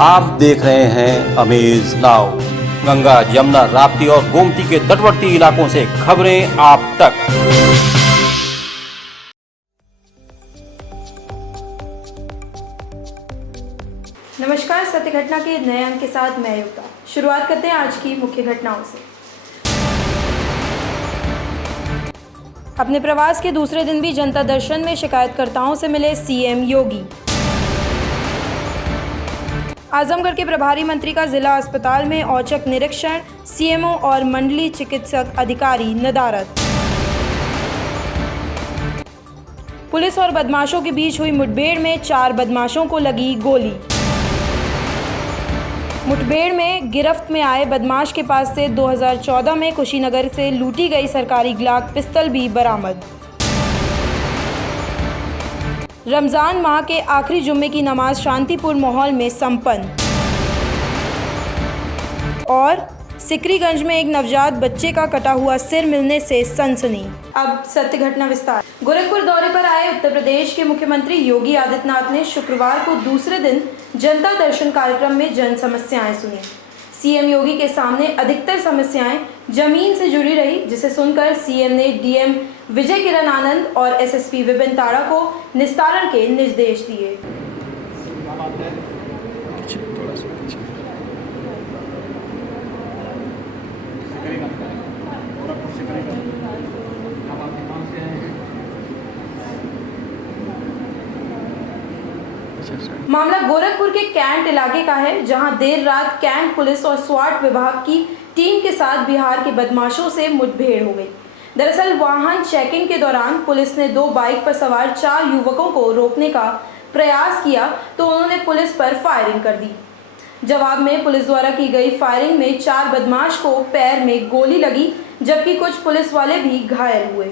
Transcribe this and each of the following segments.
आप देख रहे हैं अमेज नाउ। गंगा, यमुना, राप्ती और गोमती के तटवर्ती इलाकों से खबरें आप तक। नमस्कार, सत्य घटना के नए अंक के साथ मैं युक्ता। शुरुआत करते हैं आज की मुख्य घटनाओं से। अपने प्रवास के दूसरे दिन भी जनता दर्शन में शिकायतकर्ताओं से मिले सीएम योगी। आजमगढ़ के प्रभारी मंत्री का जिला अस्पताल में औचक निरीक्षण, सीएमओ और मंडलीय चिकित्सक अधिकारी नदारद। पुलिस और बदमाशों के बीच हुई मुठभेड़ में 4 बदमाशों को लगी गोली। मुठभेड़ में गिरफ्त में आए बदमाश के पास से 2014 में कुशीनगर से लूटी गई सरकारी ग्लाक पिस्तल भी बरामद। रमजान माह के आखिरी जुम्मे की नमाज शांतिपूर्ण माहौल में संपन्न। और सिकरीगंज में एक नवजात बच्चे का कटा हुआ सिर मिलने से सनसनी। अब सत्य घटना विस्तार। गोरखपुर दौरे पर आए उत्तर प्रदेश के मुख्यमंत्री योगी आदित्यनाथ ने शुक्रवार को दूसरे दिन जनता दर्शन कार्यक्रम में जन समस्याएं सुनी। सीएम योगी के सामने अधिकतर समस्याएं जमीन से जुड़ी रही, जिसे सुनकर सीएम ने डीएम विजय किरण आनंद और एसएसपी विपिन ताड़ा को निस्तारण के निर्देश दिए। मामला गोरखपुर के कैंट इलाके का है, जहां देर रात कैंट पुलिस और स्वाट विभाग की टीम के साथ बिहार के बदमाशों से मुठभेड़ हो गई। दरअसल वाहन चेकिंग के दौरान पुलिस ने 2 बाइक पर सवार 4 युवकों को रोकने का प्रयास किया तो उन्होंने पुलिस पर फायरिंग कर दी। जवाब में पुलिस द्वारा की गई फायरिंग में 4 बदमाश को पैर में गोली लगी, जबकि कुछ पुलिस वाले भी घायल हुए।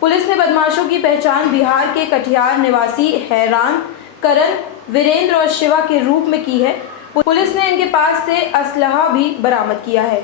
पुलिस ने बदमाशों की पहचान बिहार के कटिहार निवासी हैरान, करण, वीरेंद्र और शिवा के रूप में की है। पुलिस ने इनके पास से असलहा भी बरामद किया है।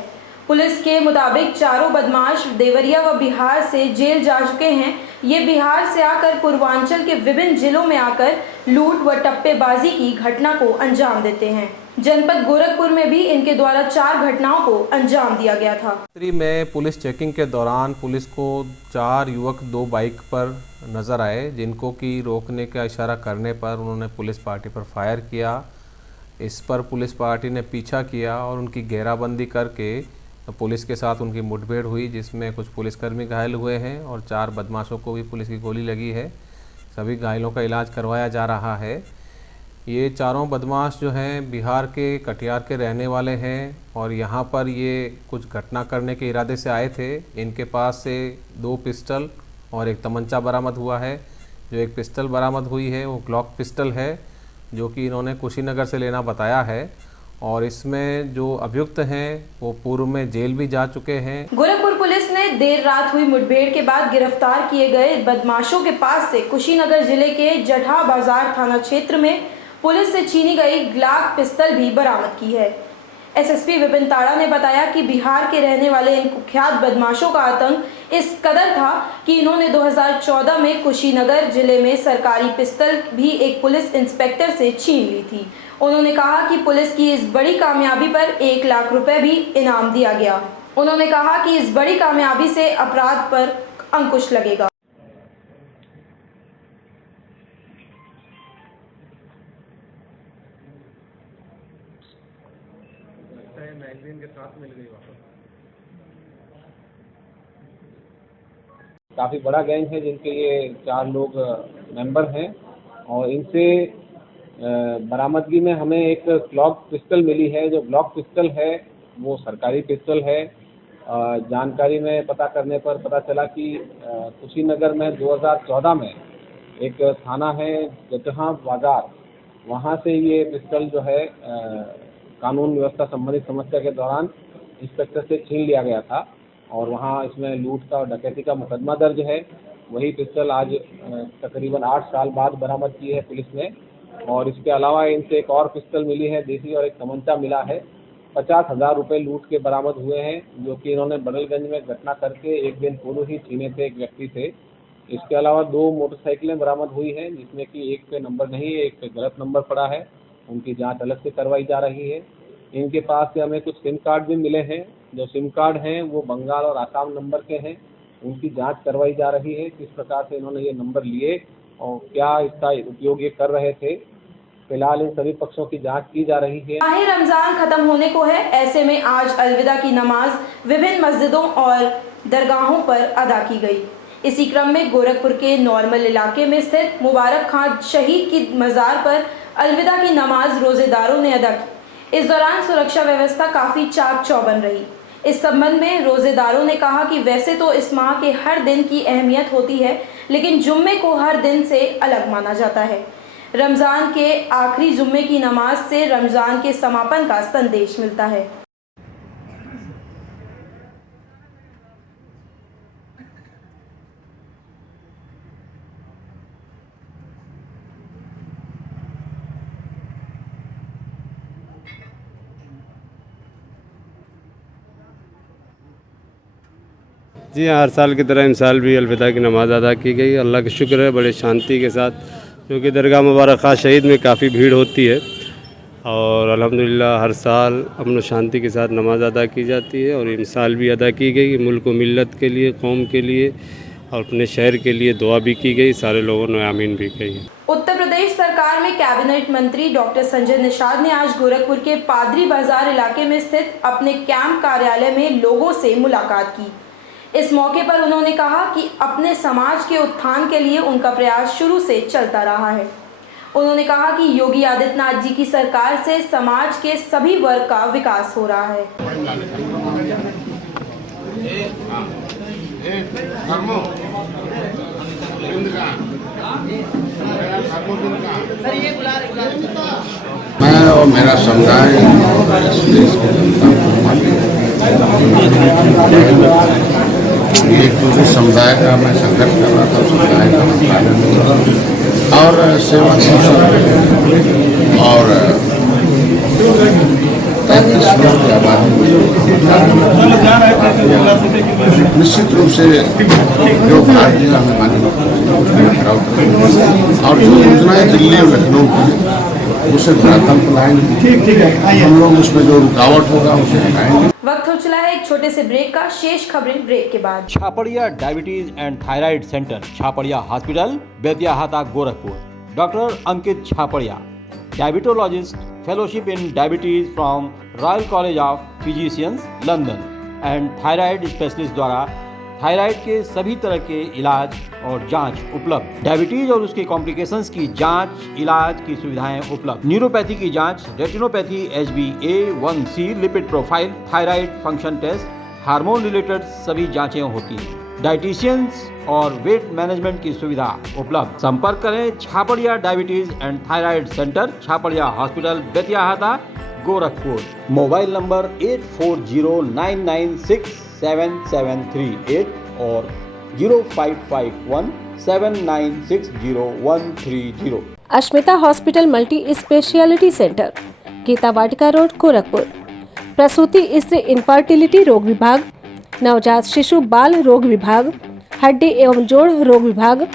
पुलिस के मुताबिक चारों बदमाश देवरिया व बिहार से जेल जा चुके हैं। ये बिहार से आकर पूर्वांचल के विभिन्न जिलों में आकर लूट व टप्पेबाजी की घटना को अंजाम देते हैं। जनपद गोरखपुर में भी इनके द्वारा 4 घटनाओं को अंजाम दिया गया था। में पुलिस चेकिंग के दौरान पुलिस को 4 युवक 2 बाइक पर नज़र आए, जिनको कि रोकने का इशारा करने पर उन्होंने पुलिस पार्टी पर फायर किया। इस पर पुलिस पार्टी ने पीछा किया और उनकी घेराबंदी करके पुलिस के साथ उनकी मुठभेड़ हुई, जिसमें कुछ पुलिसकर्मी घायल हुए हैं और 4 बदमाशों को भी पुलिस की गोली लगी है। सभी घायलों का इलाज करवाया जा रहा है। ये चारों बदमाश जो हैं बिहार के कटिहार के रहने वाले हैं और यहाँ पर ये कुछ घटना करने के इरादे से आए थे। इनके पास से 2 पिस्टल और एक तमंचा बरामद हुआ है। जो एक पिस्टल बरामद हुई है वो ग्लॉक पिस्टल है, जो कि इन्होंने कुशीनगर से लेना बताया है। और इसमें जो अभियुक्त हैं वो पूर्व में जेल भी जा चुके हैं। गोरखपुर पुलिस ने देर रात हुई मुठभेड़ के बाद गिरफ्तार किए गए बदमाशों के पास से कुशीनगर जिले के जठा बाजार थाना क्षेत्र में पुलिस से छीनी गई ग्लाक पिस्तल भी बरामद की है। एसएसपी विपिन ताड़ा ने बताया कि बिहार के रहने वाले इन कुख्यात बदमाशों का आतंक इस कदर था कि इन्होंने 2014 में कुशीनगर जिले में सरकारी पिस्तल भी एक पुलिस इंस्पेक्टर से छीन ली थी। उन्होंने कहा कि पुलिस की इस बड़ी कामयाबी पर 1 लाख रुपए भी इनाम दिया गया। उन्होंने कहा कि इस बड़ी कामयाबी से अपराध पर अंकुश लगेगा। मैगजीन के साथ मिल गई वापस। काफ़ी बड़ा गैंग है जिनके ये 4 लोग मेंबर हैं और इनसे बरामदगी में हमें एक ग्लॉक पिस्टल मिली है। जो ग्लॉक पिस्टल है वो सरकारी पिस्टल है। जानकारी में पता करने पर पता चला कि कुशीनगर में 2014 में एक थाना है जठा बाजार, वहाँ से ये पिस्टल जो है कानून व्यवस्था संबंधित समस्या के दौरान इंस्पेक्टर से छीन लिया गया था और वहाँ इसमें लूट का और डकैती का मुकदमा दर्ज है। वही पिस्टल आज तकरीबन 8 साल बाद बरामद की है पुलिस ने। और इसके अलावा इनसे एक और पिस्टल मिली है देसी और एक तमंचा मिला है। 50,000 रुपये लूट के बरामद हुए हैं, जो कि इन्होंने बड़लगंज में घटना करके एक दिन पूर्व ही छीने थे एक व्यक्ति से। इसके अलावा 2 मोटरसाइकिलें बरामद हुई हैं, जिसमें कि एक पे नंबर नहीं है, एक पे गलत नंबर पड़ा है। उनकी जांच अलग से करवाई जा रही है। इनके पास से हमें कुछ सिम कार्ड भी मिले हैं। जो सिम कार्ड हैं वो बंगाल और आसाम नंबर के हैं। उनकी जांच करवाई जा रही है, किस प्रकार से इन्होंने ये नंबर लिए और क्या इसका उपयोग ये कर रहे थे। फिलहाल इन सभी पक्षों की जांच की जा रही है। माह रमजान खत्म होने को है, ऐसे में आज अलविदा की नमाज विभिन्न मस्जिदों और दरगाहों पर अदा की गई। इसी क्रम में गोरखपुर के नॉर्मल इलाके में स्थित मुबारक खान शहीद की मज़ार पर अलविदा की नमाज रोजेदारों ने अदा की। इस दौरान सुरक्षा व्यवस्था काफ़ी चाक चौबंद रही। इस संबंध में रोजेदारों ने कहा कि वैसे तो इस माह के हर दिन की अहमियत होती है, लेकिन जुम्मे को हर दिन से अलग माना जाता है। रमज़ान के आखिरी जुम्मे की नमाज से रमज़ान के समापन का संदेश मिलता है। जी हाँ, हर साल की तरह इन साल भी अलविदा की नमाज़ अदा की गई। अल्लाह का शुक्र है बड़े शांति के साथ, क्योंकि दरगाह मुबारक खां शहीद में काफ़ी भीड़ होती है और अल्हम्दुलिल्लाह हर साल अमन व शांति के साथ नमाज़ अदा की जाती है और इन साल भी अदा की गई। मुल्क व मिल्लत के लिए, कौम के लिए और अपने शहर के लिए दुआ भी की गई। सारे लोगों ने आमीन भी कही। उत्तर प्रदेश सरकार में कैबिनेट मंत्री डॉक्टर संजय निषाद ने आज गोरखपुर के पादरी बाजार इलाके में स्थित अपने कैंप कार्यालय में लोगों से मुलाकात की। इस मौके पर उन्होंने कहा कि अपने समाज के उत्थान के लिए उनका प्रयास शुरू से चलता रहा है। उन्होंने कहा कि योगी आदित्यनाथ जी की सरकार से समाज के सभी वर्ग का विकास हो रहा है। मैं और मेरा समुदाय और इस देश की जनता ये पूरे समुदाय का मैं संघर्ष कर रहा था, समुदाय का पालन और सेवा और 35 करोड़ की आबादी निश्चित रूप से जो भारतीय हमें मानी और जो योजनाएं दिल्ली और लखनऊ की उसे धरातल पर लाएंगे। हम लोग उसमें जो रुकावट होगा उसे हटाएंगे। वक्त हो चला है एक छोटे से ब्रेक का। शेष खबरें ब्रेक के बाद। Chhapadia diabetes and thyroid centre, Chhapadia hospital, Betiahata, Gorakhpur. Doctor Ankit Chhapadia, diabetologist, fellowship in diabetes from Royal College of Physicians, London and thyroid specialist द्वारा थायराइड के सभी तरह के इलाज और जांच उपलब्ध। डायबिटीज और उसके कॉम्प्लिकेशंस की जांच, इलाज की सुविधाएं उपलब्ध। न्यूरोपैथी की जांच, retinopathy, HbA1c, lipid profile, thyroid function test, hormone related सभी जांचें होती हैं। डाइटिशियंस और वेट मैनेजमेंट की सुविधा उपलब्ध। संपर्क करें Chhapadia diabetes and thyroid centre, Chhapadia hospital, Betiahata, Gorakhpur. Mobile number 8409967738 और 0551796013 Ashmita hospital multi speciality centre, Geeta Vatika road, Gorakhpur. प्रसूति, स्त्री इनफर्टिलिटी रोग विभाग, नवजात शिशु बाल रोग विभाग, हड्डी एवं जोड़ रोग विभाग,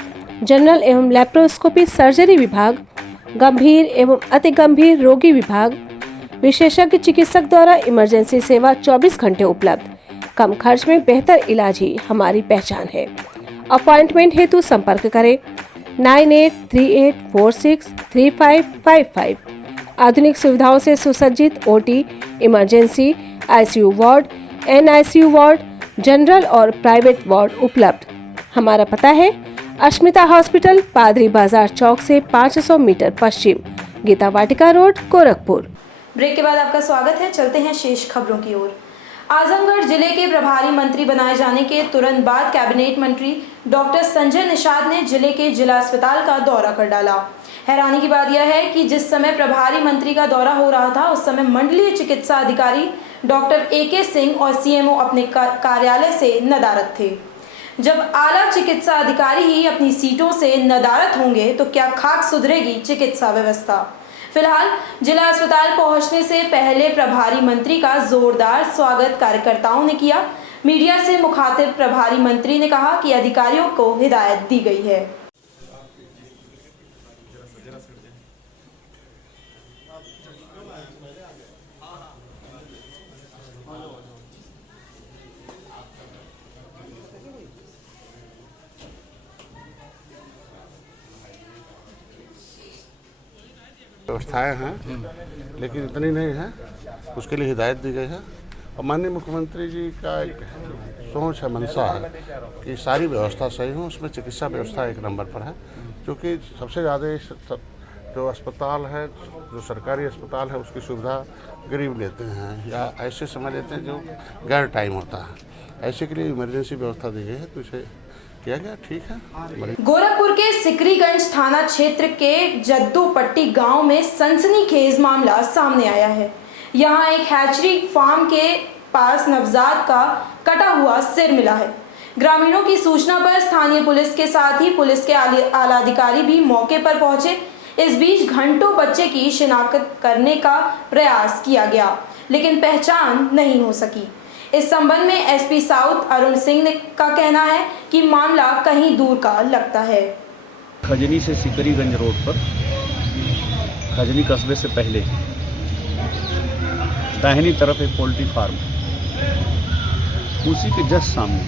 जनरल एवं लेप्रोस्कोपी सर्जरी विभाग, गंभीर एवं अति गंभीर रोगी विभाग, विशेषज्ञ चिकित्सक द्वारा इमरजेंसी सेवा 24 घंटे उपलब्ध। कम खर्च में बेहतर इलाज ही हमारी पहचान है। अपॉइंटमेंट हेतु संपर्क करें 9838463555। आधुनिक सुविधाओं से सुसज्जित OT, emergency, ICU ward, NICU ward, general और प्राइवेट वार्ड उपलब्ध। हमारा पता है अश्मिता हॉस्पिटल, पादरी बाजार चौक से 500 मीटर पश्चिम, गीता वाटिका रोड, गोरखपुर। ब्रेक के बाद आपका स्वागत है। चलते हैं शेष खबरों की ओर। आजमगढ़ जिले के प्रभारी मंत्री बनाए जाने के तुरंत बाद कैबिनेट मंत्री डॉक्टर संजय निषाद ने जिले के जिला अस्पताल का दौरा कर डाला। हैरानी की बात यह है कि जिस समय प्रभारी मंत्री का दौरा हो रहा था उस समय मंडलीय चिकित्सा अधिकारी डॉक्टर AK सिंह और CMO अपने कार्यालय से नदारद थे। जब आला चिकित्सा अधिकारी ही अपनी सीटों से नदारद होंगे तो क्या खाक सुधरेगी चिकित्सा व्यवस्था। फिलहाल जिला अस्पताल पहुंचने से पहले प्रभारी मंत्री का जोरदार स्वागत कार्यकर्ताओं ने किया। मीडिया से मुखातिब प्रभारी मंत्री ने कहा कि अधिकारियों को हिदायत दी गई है। व्यवस्थाएं हैं लेकिन इतनी नहीं है, उसके लिए हिदायत दी गई है। और माननीय मुख्यमंत्री जी का एक सोच है, मंशा है कि सारी व्यवस्था सही हो। उसमें चिकित्सा व्यवस्था एक नंबर पर है, क्योंकि सबसे ज़्यादा जो अस्पताल है, जो सरकारी अस्पताल है, उसकी सुविधा गरीब लेते हैं या ऐसे समय लेते हैं जो गैर टाइम होता है। ऐसे के लिए इमरजेंसी व्यवस्था दी गई है, तो इसे किया गया, ठीक है। गोरखपुर के सिकरीगंज थाना क्षेत्र के जद्दूपट्टी गांव में सनसनीखेज मामला सामने आया है। यहां एक हैचरी फार्म के पास नवजात का कटा हुआ सिर मिला है। ग्रामीणों की सूचना पर स्थानीय पुलिस के साथ ही पुलिस के आला अधिकारी भी मौके पर पहुंचे। इस बीच घंटों बच्चे की शिनाख्त करने का प्रयास किया गया, लेकिन पहचान नहीं हो सकी। इस संबंध में एसपी साउथ अरुण सिंह का कहना है कि मामला कहीं दूर का लगता है। खजनी से सिकरीगंज रोड पर, खजनी कस्बे से पहले दाहिनी तरफ एक पोल्ट्री फार्म है, उसी के जस्ट सामने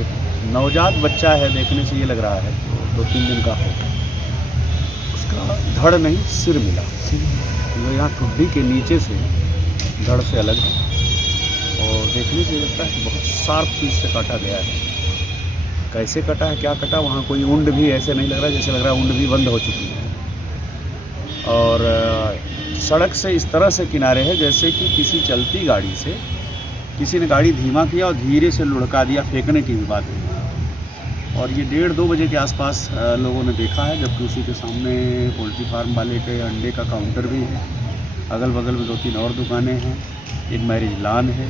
एक नवजात बच्चा है। देखने से ये लग रहा है 2-3 दिन का हो। उसका धड़ नहीं, सिर मिला, जो यहाँ ठुड्डी के नीचे से धड़ से अलग है और देखने से लगता है कि बहुत शार्प चीज़ से काटा गया है। कैसे कटा है, क्या कटा, वहाँ कोई ऊंड भी ऐसे नहीं लग रहा, जैसे लग रहा है ऊंड भी बंद हो चुकी है। और सड़क से इस तरह से किनारे है जैसे कि किसी चलती गाड़ी से किसी ने गाड़ी धीमा किया और धीरे से लुढ़का दिया, फेंकने की भी बात है। और ये 1:30-2 बजे के आसपास लोगों ने देखा है, जबकि उसी के सामने पोल्ट्री फार्म वाले के अंडे का काउंटर भी है। अगल बगल में 2-3 और दुकानें हैं, एक मैरिज लॉन है।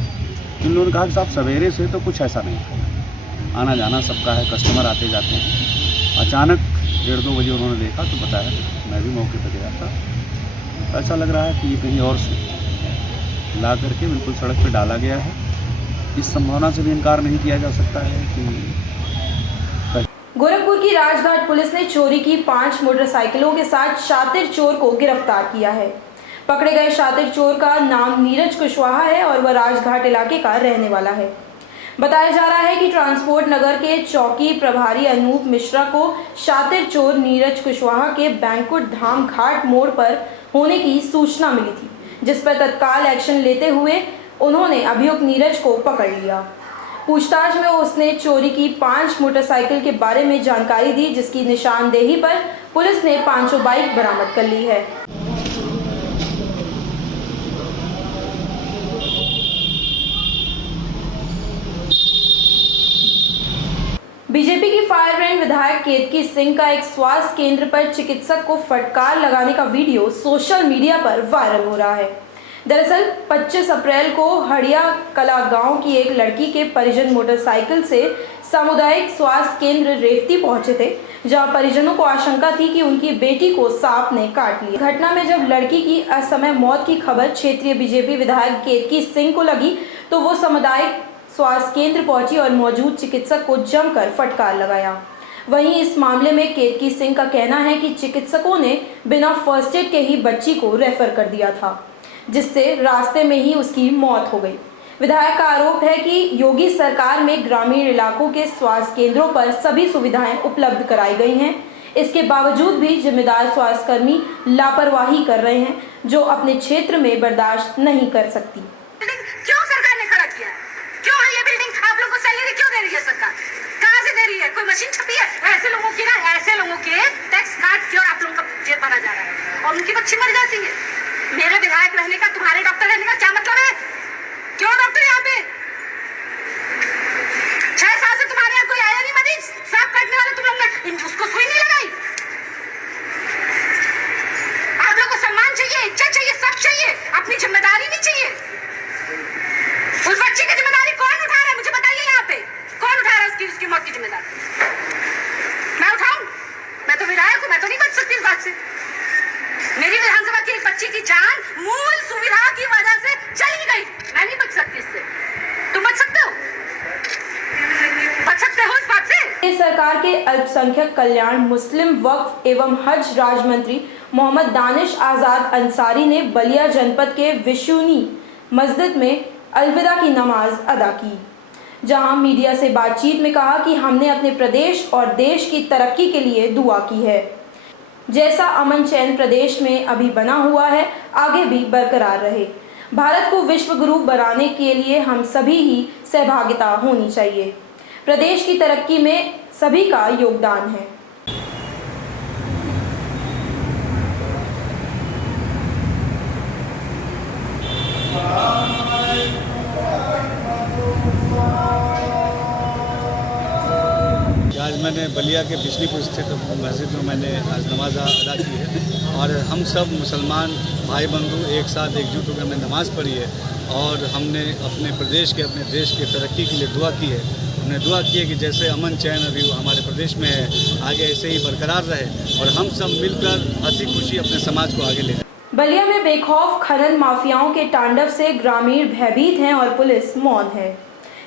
इन लोगों ने कहा कि साहब सवेरे से तो कुछ ऐसा नहीं था, आना जाना सबका है, कस्टमर आते जाते हैं। अचानक 1:30-2 बजे उन्होंने देखा तो बताया, मैं भी मौके पर गया था। ऐसा लग रहा है कि ये कहीं और से ला करके बिल्कुल सड़क पे डाला गया है। इस संभावना से भी इनकार नहीं किया जा सकता है कि गोरखपुर की राजघाट पुलिस ने चोरी की 5 मोटरसाइकिलों के साथ शातिर चोर को गिरफ्तार किया है। पकड़े गए शातिर चोर का नाम नीरज कुशवाहा है और वह राजघाट इलाके का रहने वाला है। बताया जा रहा है कि ट्रांसपोर्ट नगर के चौकी प्रभारी अनूप मिश्रा को शातिर चोर नीरज कुशवाहा के बैंकुट धाम घाट मोड़ पर होने की सूचना मिली थी, जिस पर तत्काल एक्शन लेते हुए उन्होंने अभियुक्त नीरज को पकड़ लिया। पूछताछ में उसने चोरी की 5 मोटरसाइकिल के बारे में जानकारी दी, जिसकी निशानदेही पर पुलिस ने 5 बाइक बरामद कर ली है। बीजेपी की फायर ब्रांड विधायक केतकी सिंह का एक स्वास्थ्य केंद्र पर चिकित्सक को फटकार लगाने का वीडियो सोशल मीडिया पर वायरल हो रहा है। दरअसल 25 अप्रैल को हड़िया कला गांव की एक लड़की के परिजन मोटरसाइकिल से सामुदायिक स्वास्थ्य केंद्र रेवती पहुंचे थे, जहां परिजनों को आशंका थी कि उनकी बेटी को सांप ने काट लिया। घटना में जब लड़की की असमय मौत की खबर क्षेत्रीय बीजेपी विधायक केतकी सिंह को लगी तो वो सामुदायिक स्वास्थ्य केंद्र पहुंची और मौजूद चिकित्सक को जमकर फटकार लगाया। वहीं इस मामले में केतकी सिंह का कहना है कि चिकित्सकों ने बिना फर्स्ट एड के ही बच्ची को रेफर कर दिया था, जिससे रास्ते में ही उसकी मौत हो गई। विधायक का आरोप है कि योगी सरकार में ग्रामीण इलाकों के स्वास्थ्य केंद्रों पर सभी सुविधाएं उपलब्ध कराई गई हैं, इसके बावजूद भी जिम्मेदार स्वास्थ्यकर्मी लापरवाही कर रहे हैं, जो अपने क्षेत्र में बर्दाश्त नहीं कर सकती। क्यों सरकार ने खड़ा किया? क्यों ये बिल्डिंग आप लोगों को सैलरी क्यों दे रही है सरकार? कहाँ से दे रही है? कोई मशीन छपी है? ऐसे लोगों की ना, ऐसे लोगों के टैक्स काट के और आप लोगों का जेब भरा जा रहा है और उनकी बच्ची मर जाती है। मेरे विधायक रहने का, तुम्हारे डॉक्टर रहने का क्या मतलब है? क्यों डॉक्टर यहाँ पे? 6 साल से तुम्हारे यहाँ कोई आया नहीं मरीज, सांप काटने वाले तुम लोग ने उसको सुई नहीं लगाई। आप लोग को सम्मान चाहिए, इज्जत चाहिए, सब चाहिए, अपनी जिम्मेदारी भी चाहिए। उस बच्ची की जिम्मेदारी कौन उठा रहा है? मुझे बताइए यहाँ पे कौन उठा रहा है उसकी मौत की जिम्मेदारी? मैं उठाऊं? मैं तो विधायक हूं, मैं तो नहीं बच सकती इस बात से। मेरी विधानसभा की एक बच्ची की जान मूल सुविधा की वजह से चली गई, मैं नहीं बच सकती इससे। बच सकते हो इस बात से। सरकार के अल्पसंख्यक कल्याण, मुस्लिम वक्फ एवं हज राज्य मंत्री मोहम्मद दानिश आज़ाद अंसारी ने बलिया जनपद के विशुनी मस्जिद में अलविदा की नमाज अदा की, जहां मीडिया से बातचीत में कहा कि हमने अपने प्रदेश और देश की तरक्की के लिए दुआ की है। जैसा अमन चैन प्रदेश में अभी बना हुआ है, आगे भी बरकरार रहे। भारत को विश्व गुरु बनाने के लिए हम सभी ही सहभागिता होनी चाहिए। प्रदेश की तरक्की में सभी का योगदान है। आज मैंने बलिया के बिजलीपुर स्थित मस्जिद में मैंने आज नमाज अदा की है और हम सब मुसलमान भाई बंधु एक साथ एकजुट होकर हमने नमाज़ पढ़ी है और हमने अपने प्रदेश के, अपने देश की तरक्की के लिए दुआ की है। हमने दुआ की है कि जैसे अमन चैन अभी हमारे प्रदेश में है, आगे ऐसे ही बरकरार रहे और हम सब मिलकर हंसी खुशी अपने समाज को आगे ले जाए। बलिया में बेखौफ खनन माफियाओं के तांडव से ग्रामीण भयभीत हैं और पुलिस मौन है।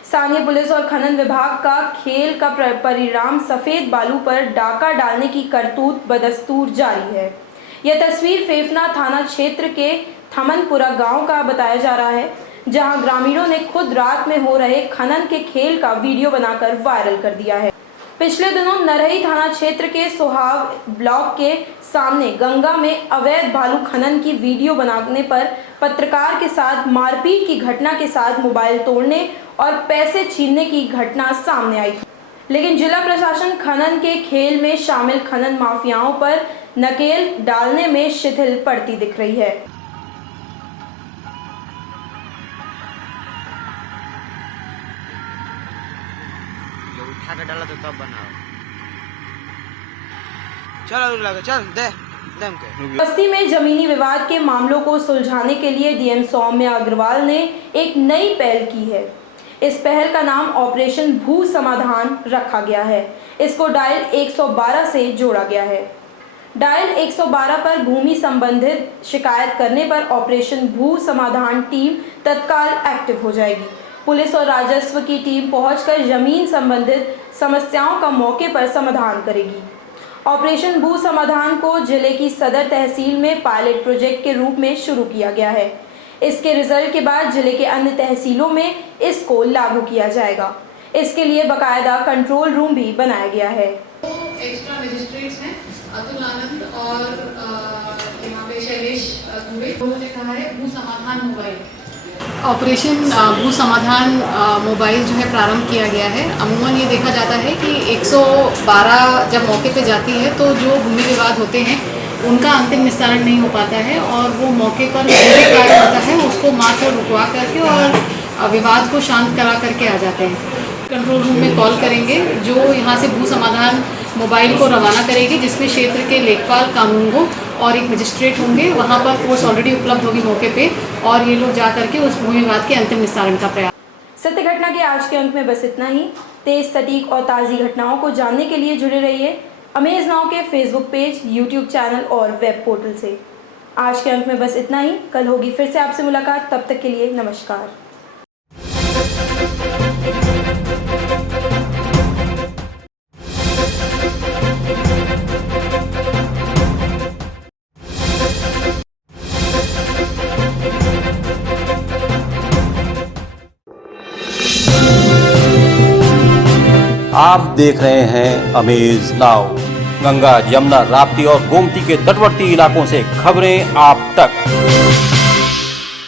स्थानीय पुलिस और खनन विभाग का खेल का परिणाम सफेद बालू पर डाका डालने की करतूत बदस्तूर जारी है। यह तस्वीर फेफना थाना क्षेत्र के थमनपुरा गांव का बताया जा रहा है, जहां ग्रामीणों ने खुद रात में हो रहे खनन के खेल का वीडियो बनाकर वायरल कर दिया है। पिछले दिनों नरही थाना क्षेत्र के सोहाव ब्लॉक के सामने गंगा में अवैध बालू खनन की वीडियो बनाने पर पत्रकार के साथ मारपीट की घटना के साथ मोबाइल तोड़ने और पैसे छीनने की घटना सामने आई थी। लेकिन जिला प्रशासन खनन के खेल में शामिल खनन माफियाओं पर नकेल डालने में शिथिल पड़ती दिख रही है। उठा के डाला तो तब बनाओ। चल दे बस्ती में जमीनी विवाद के मामलों को सुलझाने के लिए डीएम सौम्य अग्रवाल ने एक नई पहल की है। इस पहल का नाम ऑपरेशन भू समाधान रखा गया है। इसको डायल 112 से जोड़ा गया है। डायल 112 पर भूमि संबंधित शिकायत करने पर ऑपरेशन भू समाधान टीम तत्काल एक्टिव हो जाएगी। पुलिस और राजस्व की टीम पहुंचकर जमीन संबंधित समस्याओं का मौके पर समाधान करेगी। ऑपरेशन भू समाधान को जिले की सदर तहसील में पायलट प्रोजेक्ट के रूप में शुरू किया गया है। इसके रिजल्ट के बाद जिले के अन्य तहसीलों में इसको लागू किया जाएगा। इसके लिए बाकायदा कंट्रोल रूम भी बनाया गया है। एक्स्ट्रा मजिस्ट्रेट्स हैं अतुल आनंद और यहाँ पे शैलेश दुबे, उन्होंने कहा है भू समाधान मोबाइल ऑपरेशन भू समाधान मोबाइल जो है प्रारंभ किया गया है। अमूमन ये देखा जाता है कि 112 जब मौके पे जाती है तो जो भूमि विवाद होते हैं उनका अंतिम निस्तारण नहीं हो पाता है और वो मौके पर जो भी कार्य होता है उसको मात्र रुकवा करके और विवाद को शांत करा करके आ जाते हैं। कंट्रोल रूम में कॉल करेंगे जो यहाँ से भू समाधान मोबाइल को रवाना करेगी, जिसमें क्षेत्र के लेखपाल, कानूनगो और एक मजिस्ट्रेट होंगे। वहाँ पर फोर्स ऑलरेडी उपलब्ध होगी मौके पे और ये लोग जा करके उस भूमि विवाद के अंतिम निस्तारण का प्रयास। सत्य घटना के आज के अंक में बस इतना ही। तेज, सटीक और ताज़ी घटनाओं को जानने के लिए जुड़े रहिए अमेज नाउ के फेसबुक पेज, यूट्यूब चैनल और वेब पोर्टल से। आज के अंक में बस इतना ही। कल होगी फिर से आपसे मुलाकात। तब तक के लिए नमस्कार। आप देख रहे हैं अमेज नाउ। गंगा, यमुना, राप्ती और गोमती के तटवर्ती इलाकों से खबरें आप तक।